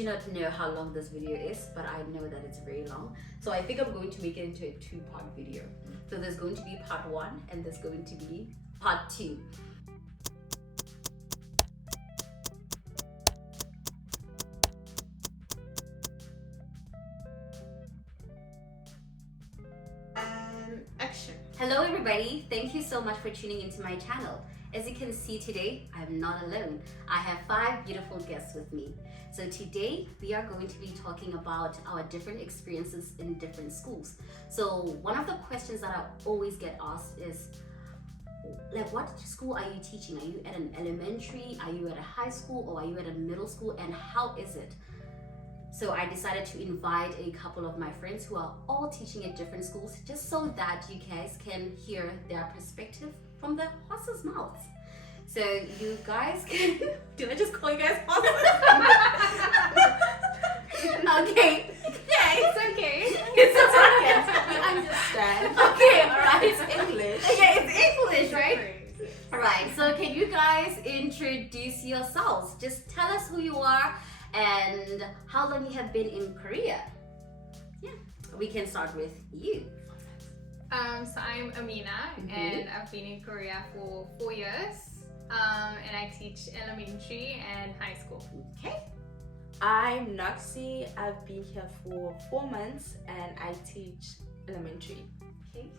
do not know how long this video is, but I know that it's very long. So I think I'm going to make it into a 2-part video. So there's going to be part 1 and there's going to be part 2. Action. Hello everybody, thank you so much for tuning into my channel. As you can see today, I'm not alone. I have 5 beautiful guests with me. So today we are going to be talking about our different experiences in different schools. So one of the questions that I always get asked is, like, what school are you teaching? Are you at an elementary? Are you at a high school? Or are you at a middle school? And how is it? So I decided to invite a couple of my friends who are all teaching at different schools, just so that you guys can hear their perspective from the horse's mouths. So you guys can, did I just call you guys horses? Okay. Yeah, it's okay. It's okay. We understand. Okay, alright. It's English. Yeah, it's English, right? Alright, so can you guys introduce yourselves? Just tell us who you are and how long you have been in Korea. Yeah, we can start with you. So I'm Amina, and I've been in Korea for 4 years, and I teach elementary and high school. Okay. I'm Noxie. I've been here for 4 months and I teach elementary. Okay.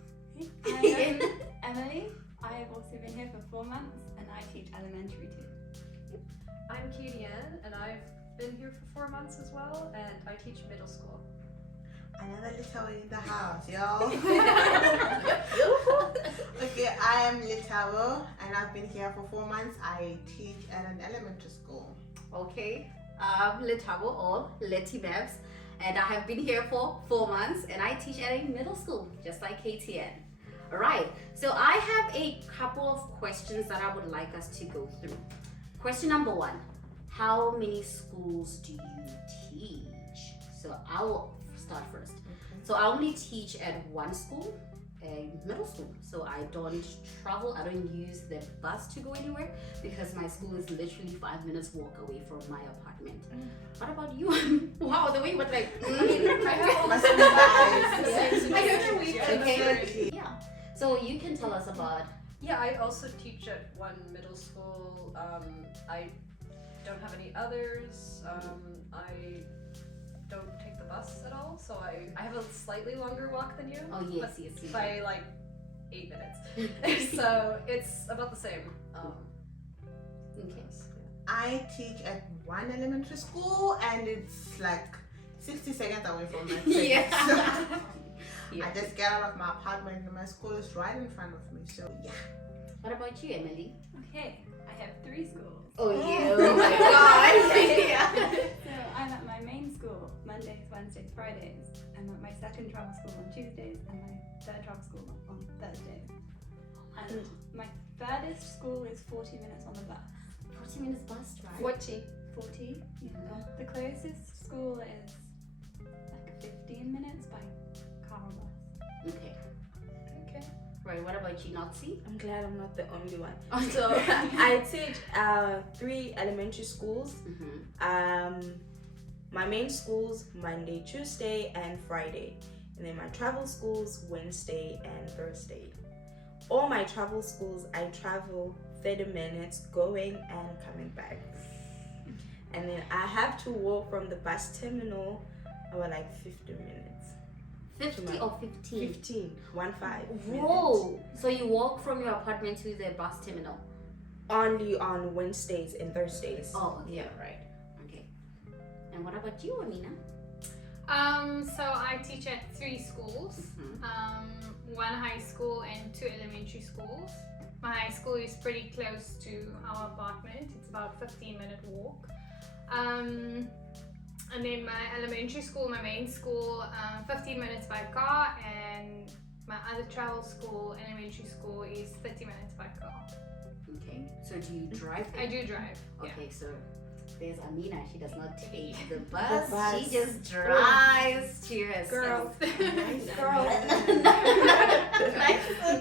I'm Emily. I've also been here for 4 months and I teach elementary too. I'm Kadian and I've been here for 4 months as well, and I teach middle school. Another little in the house, y'all. Okay, I am Litavo and I've been here for 4 months. I teach at an elementary school. Okay. Letabo or Letty Babs, and I have been here for 4 months and I teach at a middle school, just like KTN. Alright, so I have a couple of questions that I would like us to go through. Question number 1. How many schools do you teach? So I will start first. So I only teach at one school, a middle school. So I don't travel, I don't use the bus to go anywhere because my school is literally 5 minutes walk away from my apartment. What about you? Wow, the way you were like, I have all Must the be nice. same. I don't know okay. Yeah. So you can tell us about. Yeah, I also teach at one middle school. I don't have any others. I don't take the bus at all, so I have a slightly longer walk than you. Oh yes, but yes, yes. by like 8 minutes. So it's about the same. Okay. I teach at one elementary school and it's like 60 seconds away from my place. Yeah. So Yeah. I just get out of my apartment and my school is right in front of me. So yeah. What about you, Emily? Okay, I have 3 schools. Oh yeah. Oh my god. Yeah. So I'm at my main school Mondays, Wednesdays, Fridays. I'm at my second travel school on Tuesdays and my third travel school on Thursdays. And my furthest school is 40 minutes on the bus. 40 minutes bus drive. 40. 40? Yeah. The closest school is like 15 minutes by car or bus. Okay. Okay. Right. What about you, Noxie? I'm glad I'm not the only one. So I teach 3 elementary schools. My main schools Monday, Tuesday, and Friday, and then my travel schools Wednesday and Thursday. All my travel schools, I travel 30 minutes going and coming back, and then I have to walk from the bus terminal about like 15 minutes. 50 or 15? 15, 15 Whoa! minutes. So you walk from your apartment to the bus terminal? Only on Wednesdays and Thursdays. Oh, okay. Yeah. Right. Okay. And what about you, Amina? So I teach at 3 schools. One high school and 2 elementary schools. My high school is pretty close to our apartment. It's about a 15-minute walk. And then my elementary school, my main school, 15 minutes by car, and my other travel school, elementary school, is 30 minutes by car. Okay. So do you drive? I do drive. Okay, so there's Amina. She does not take the bus. bus. She just drives to her Girl. Girl.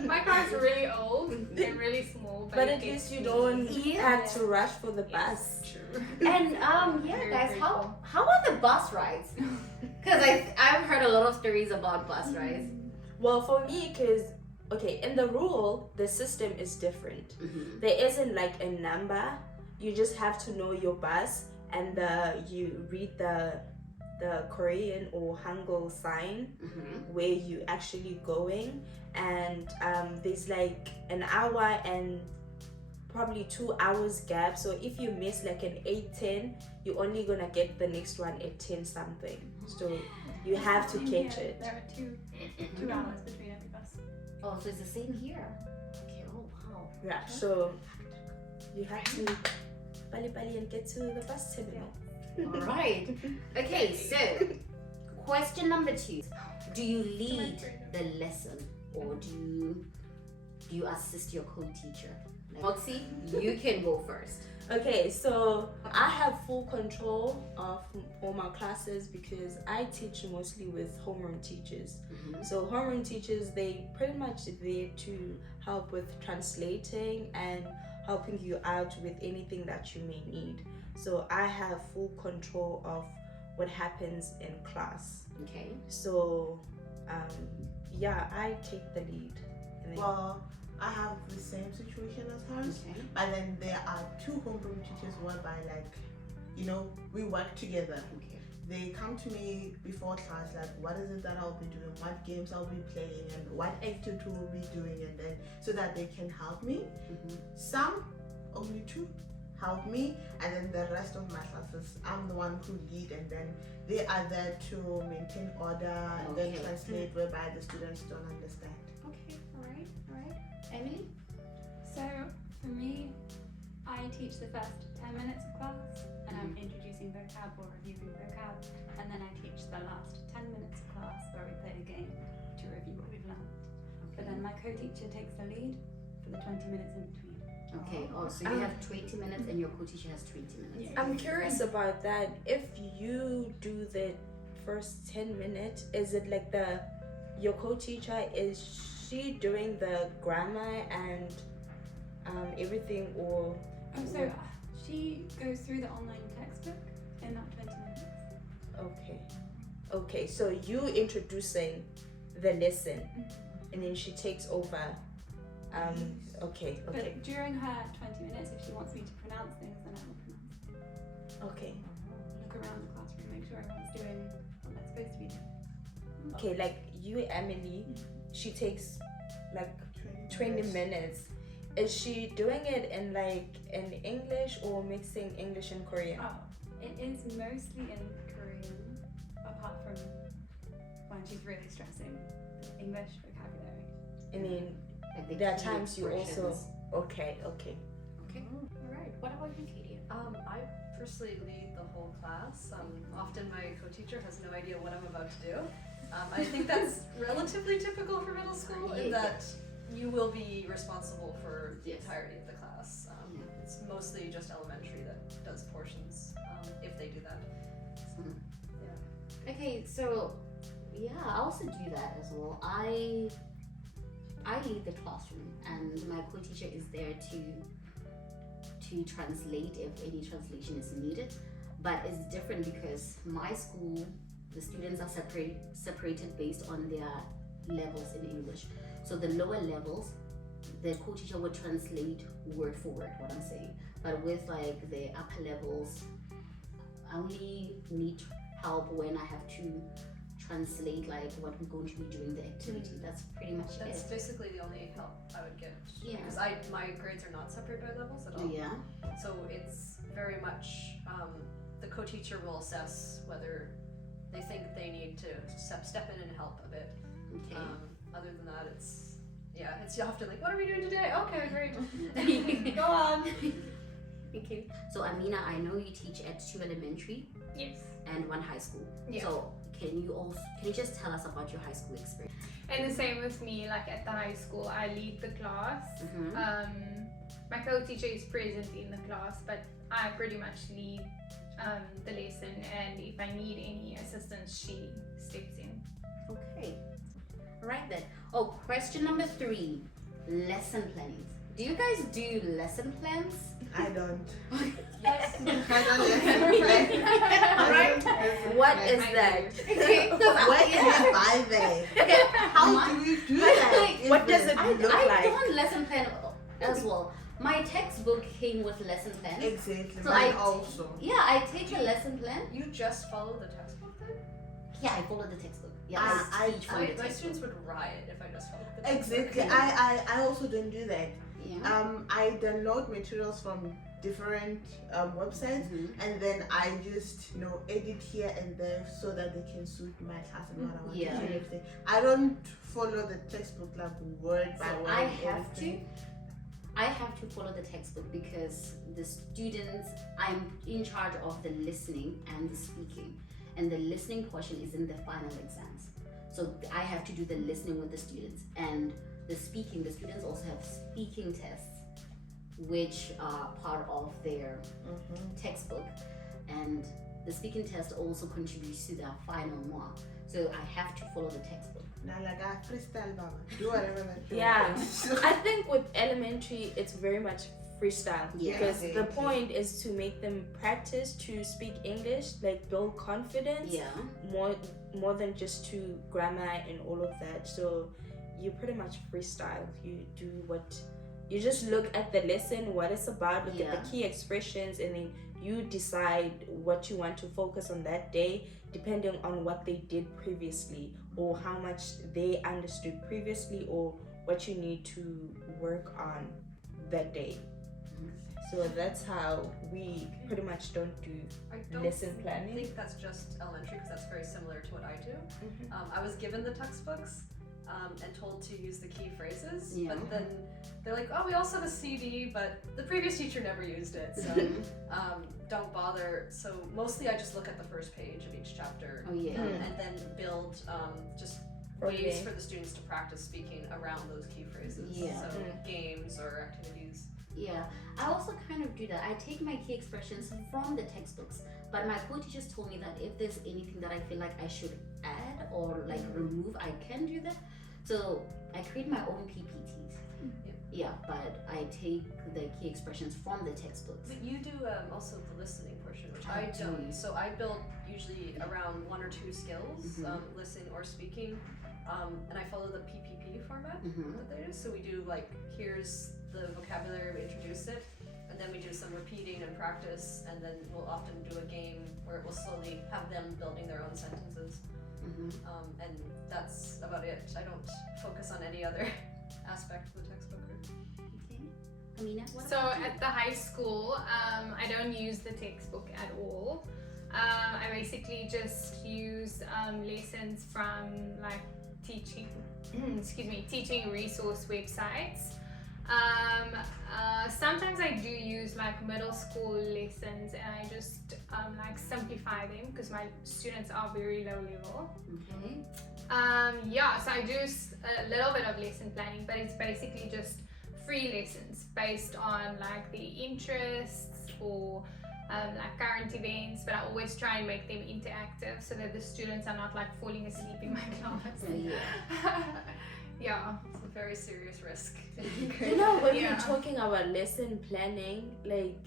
My car's really old and really small, But it at gets least you me. don't Yeah. have to rush for the bus. True. And yeah, Very guys, grateful. how are the bus rides? Because I've heard a lot of stories about bus rides. Well, for me, because, okay, in the rural, the system is different. Mm-hmm. There isn't like a number. You just have to know your bus, and you read the Korean or Hangul sign Mm-hmm. where you actually going, and there's like an hour and probably 2 hours gap. So if you miss like an 8:10, you're only gonna get the next one at 10 something. So you have to In catch here, it. There are two hours between every bus. Oh, so it's the same here. Okay. Oh wow. Yeah. So you have to bali and get to the bus terminal. All right. Okay. So question number 2: do you lead the lesson or do you assist your co-teacher? Moxie, you can go first. Okay, so I have full control of all my classes because I teach mostly with homeroom teachers. Mhm. So homeroom teachers, they pretty much there to help with translating and helping you out with anything that you may need. So I have full control of what happens in class. Okay. So yeah, I take the lead. And then- Well, I have the same situation at times, Okay. but then there are 2 homeroom teachers whereby, like, we work together. Okay. They come to me before class, like, what is it that I'll be doing, what games I'll be playing, and what activity we'll be doing, and then so that they can help me. Mhm. Some, only 2, help me, and then the rest of my classes, I'm the one who lead, and then they are there to maintain order and then Okay. translate whereby the students don't understand. Okay. All right. Emily. So for me, I teach the first 10 minutes of class and I'm introducing vocab or reviewing vocab, and then I teach the last 10 minutes of class where we play a game to review what we've learned. But then my co-teacher takes the lead for the 20 minutes in between. Okay. Oh, so you have 20 minutes and your co-teacher has 20 minutes. I'm curious about that. If you do the first 10 minutes, is it like your co-teacher, is she doing the grammar and everything, or Oh, so she goes through the online textbook in that 20 minutes. okay, so you introducing the lesson and then she takes over. Okay. But during her 20 minutes, if she wants me to pronounce things, then I will pronounce them. Okay. Look around the classroom, make sure everyone's doing what they're supposed to be doing. Okay, like you, Emily, she takes like 20 minutes. Is she doing it in English or mixing English and Korean? Oh, it is mostly in Korean, apart from when she's really stressing English vocabulary. And then Like the there are key times you also. expressions. Okay. Okay. All right. What about you, Katie? I personally lead the whole class. Often my co-teacher has no idea what I'm about to do. I think that's relatively typical for middle school in that you will be responsible for the entirety of the class. It's mostly just elementary that does portions, if they do that. Okay, so yeah, I also do that as well. I lead the classroom, and my co-teacher is there to translate if any translation is needed. But it's different because my school, the students are separated based on their levels in English. So the lower levels, the co-teacher would translate word for word what I'm saying. But with like the upper levels, I only need help when I have to translate like what we're going to be doing the activity. That's pretty much That's it. basically the only help I would get. Yeah. Because my grades are not separated by levels at all. Yeah. So it's very much the co-teacher will assess whether they think they need to step in and help a bit. Okay. Other than that, it's often like, what are we doing today? Okay, great. Go on. Okay. So Amina, I know you teach at 2 elementary Yes. and 1 high school. Yeah. So can you just tell us about your high school experience? And the same with me, like at the high school, I lead the class. Mm-hmm. My co-teacher is present in the class, but I pretty much lead the lesson, and if I need any assistance, she steps in. Okay. All right then. Oh, question number 3. Lesson plans. Do you guys do lesson plans? I don't. Yes. I don't listen. Right. What I is I that? do. Okay. Where can we buy that? Okay. How do we do that? What does it I look like? don't lesson plan as well. My textbook came with lesson plans. Exactly. So Mine I- also. Yeah, I take a lesson plan. You just follow the textbook then? Yeah, I follow the textbook. Yeah, I- I teach from the My textbook. students would riot if I just followed the textbook. Exactly. I also don't do that. Yeah. I download materials from different websites, Mhm. and then I just edit here and there so that they can suit my class and what I want Yeah. to do and everything. I don't follow the textbook like word by So word. I and have to. everything. I have to follow the textbook because the students, I'm in charge of the listening and the speaking, and the listening portion is in the final exams. So I have to do the listening with the students, and the speaking. The students also have speaking tests, which are part of their textbook, and the speaking test also contributes to their final mark. So I have to follow the textbook. Now, like I freestyle, Baba. Do whatever that you Yeah. want. I think with elementary, it's very much freestyle Yeah. because the Exactly. point is to make them practice to speak English, like build confidence Yeah. more than just to grammar and all of that. So you pretty much freestyle. You do what you just look at the lesson, what it's about, look at Yeah. the key expressions, and then you decide what you want to focus on that day, depending on what they did previously or how much they understood previously or what you need to work on that day. So that's how we pretty much don't do I don't lesson planning. think that's just elementary because that's very similar to what I do. Mhm. I was given the textbooks and told to use the key phrases, Yeah. but then they're like, oh, we also have a CD, but the previous teacher never used it, so don't bother. So mostly I just look at the first page of each chapter Oh yeah. and then build just Okay. ways for the students to practice speaking around those key phrases. Yeah. So games or activities. Yeah, I also kind of do that. I take my key expressions from the textbooks, but my co-teachers told me that if there's anything that I feel like I should add or like remove, I can do that. So I create my own PPTs. Yeah, but I take the key expressions from the textbooks. But you do also the listening portion, which I I do. don't. So I build usually around 1 or 2 skills, Mhm. listening or speaking, and I follow the PPP format Mhm. that there is. So we do like, here's the vocabulary, we introduce it, and then we do some repeating and practice, and then we'll often do a game where it will slowly have them building their own sentences, Mhm. and that's about it. I don't focus on any other aspect of the textbook. Okay. Amina, what So about you? at the high school, I don't use the textbook at all. I basically just use lessons from like teaching, teaching resource websites. Sometimes I do use like middle school lessons, and I just like simplify them because my students are very low level. Okay. So I do a little bit of lesson planning, but it's basically just free lessons based on like the interests or like current events, but I always try and make them interactive so that the students are not like falling asleep in my class. Yeah. Yeah. It's a very serious risk. You know, when Yeah. we're talking about lesson planning, like,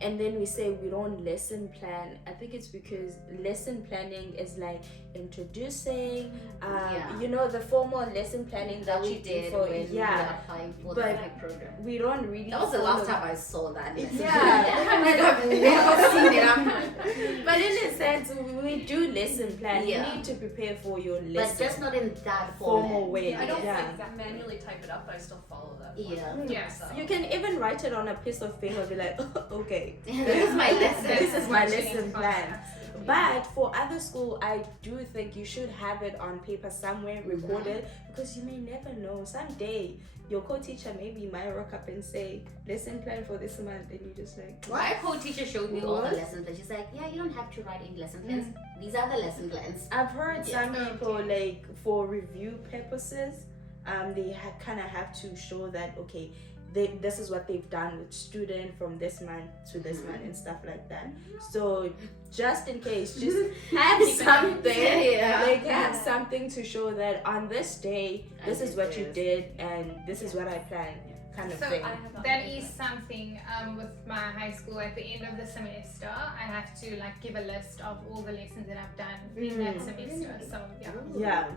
and then we say we don't lesson plan, I think it's because lesson planning is like introducing, Yeah. you know, the formal lesson planning that we you do did for, when we yeah, were applying for the but- PIK program. we don't really That was the follow- last time I saw that. Yeah. Like I've never seen it after. But in a sense, we do lesson plan. Yeah. You need to prepare for your But lesson. just not in that Formal format. way. I don't Yeah. like manually type it up, but I still follow that. Yeah. format. Yeah. So- You can even write it on a piece of paper, be like, okay, This is my lesson. This is my what you need lesson to follow, plan. absolutely. But for other school, I do think you should have it on paper somewhere recorded because you may never know. Someday your co-teacher maybe might rock up and say, lesson plan for this month, and you just like, My co-teacher showed me all the What? lesson plans. She's like, yeah, you don't have to write any lesson plans. These are the lesson plans. I've heard Yeah. some people like for review purposes, they kind of have to show that okay, this is what they've done with student from this month to this month and stuff like that. So just in case, just have something, like have something to show that on this day, this is what you did and this is what I planned, kind of So thing. that is something with my high school. At the end of the semester, I have to like give a list of all the lessons that I've done in that semester. So Yeah.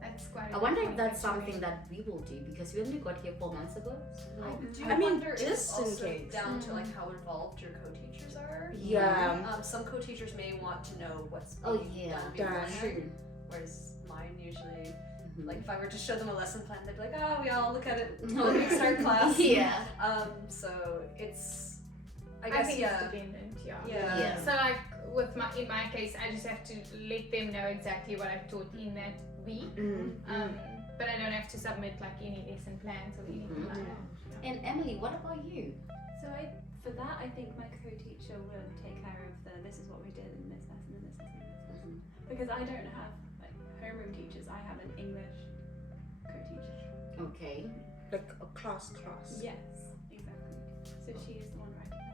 that's quite. I wonder if that's something that we will do because we only got here 4 months ago. So. Do you I mean, wonder if it's just in also case. down to like how involved your co-teachers are? Yeah. Some co-teachers may want to know what's Oh being yeah, done done. beforehand, whereas mine usually, Mhm. like if I were to show them a lesson plan, they'd be like, oh, we all look at it until we start class. Yeah. So it's, I I guess, think yeah. it's dependent. Yeah. Yeah. So like in my case, I just have to let them know exactly what I've taught in that week. But I don't have to submit like any lesson plans or anything like that. And Emily, what about you? So for that, I think my co-teacher would take care of this is what we did in this lesson and this lesson and this lesson. Because I don't have like homeroom teachers, I have an English co-teacher. Okay. Like a class. Yes, exactly. So she is the one writing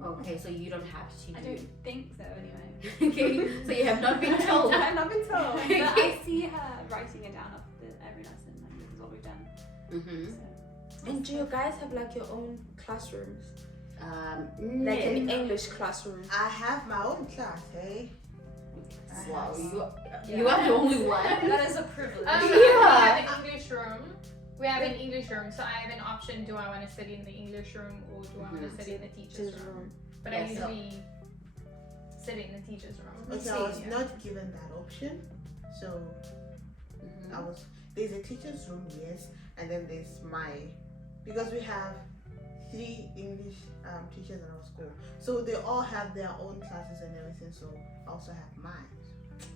that. Okay, so you don't have to I do. don't think so anyway. Okay, so you have not been told. I have not been told. But I see her writing it down after every lesson, like this is what we've done. Mm-hmm. So. And do you guys have like your own classrooms? No. Like an English classroom? I have my own class, hey? I Wow, have- you are the only one. That is a privilege. We have an English room. We have an English room, so I have an option. Do I want to study in the English room or do I want to study in the teacher's room? But I Yes, so- usually study in the teacher's room. Okay, I was not given that option. So Mhm. there's a teacher's room, yes, and then there's because we have 3 English teachers in our school. So they all have their own classes and everything, so I also have mine.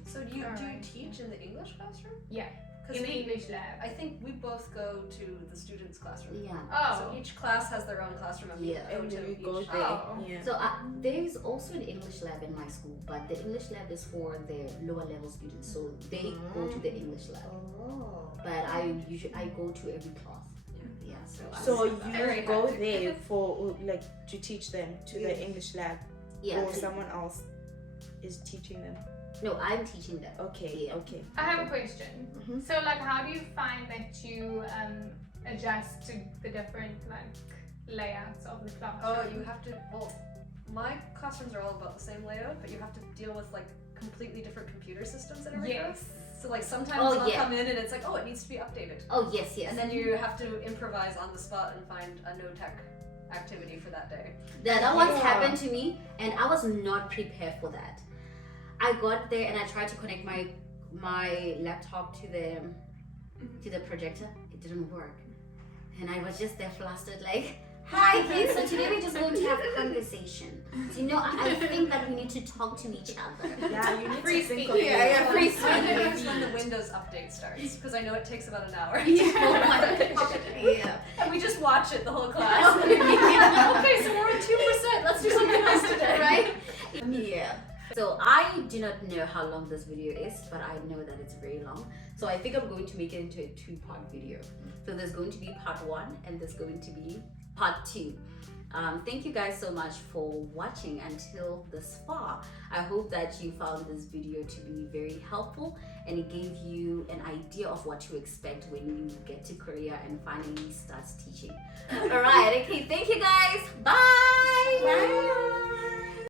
So do you Alright. teach in the English classroom? Yeah, 'Cause in the we- English lab. I think we both go to the students' classroom. Yeah. Oh. So each class has their own classroom, and we Yeah. go And to then we each. go Oh. there. Yeah. So there is also an English lab in my school, but the English lab is for the lower level students, so they go to the English lab. Oh. But I go to every class. Yeah. So Very you go hectic. there for like to teach them to the Yes. English lab, Yeah. or someone else is teaching them. No, I'm teaching them. Okay, Yeah. okay. I have a question. Mhm. So, like, how do you find that you adjust to the different like layouts of the classroom? Oh, you have to. Well, my classrooms are all about the same layout, but you have to deal with like completely different computer systems and everything. Yes. So like sometimes Oh, I'll yeah. come in and it's like, oh, it needs to be updated, Oh yes, yes. and then you have to improvise on the spot and find a no tech activity for that day. That once Yeah. happened to me, and I was not prepared for that. I got there and I tried to connect my laptop to the projector. It didn't work, and I was just there flustered, like, "Hi kids, so today we're just going to have a conversation. So, I think that we need to talk to each other." Yeah, you need Free to think speech. of Yeah, it. yeah, free That's speech. when the Windows update starts, because I know it takes about an hour. Oh my gosh. Yeah. And we just watch it the whole class. Yeah. Okay, so we're at 2%. Let's do something else today. Right? Yeah. So I do not know how long this video is, but I know that it's very long. So I think I'm going to make it into a 2-part video. So there's going to be part 1 and there's going to be part 2. Thank you guys so much for watching until this far. I hope that you found this video to be very helpful and it gave you an idea of what to expect when you get to Korea and finally start teaching. Alright, okay, thank you guys. Bye! Bye.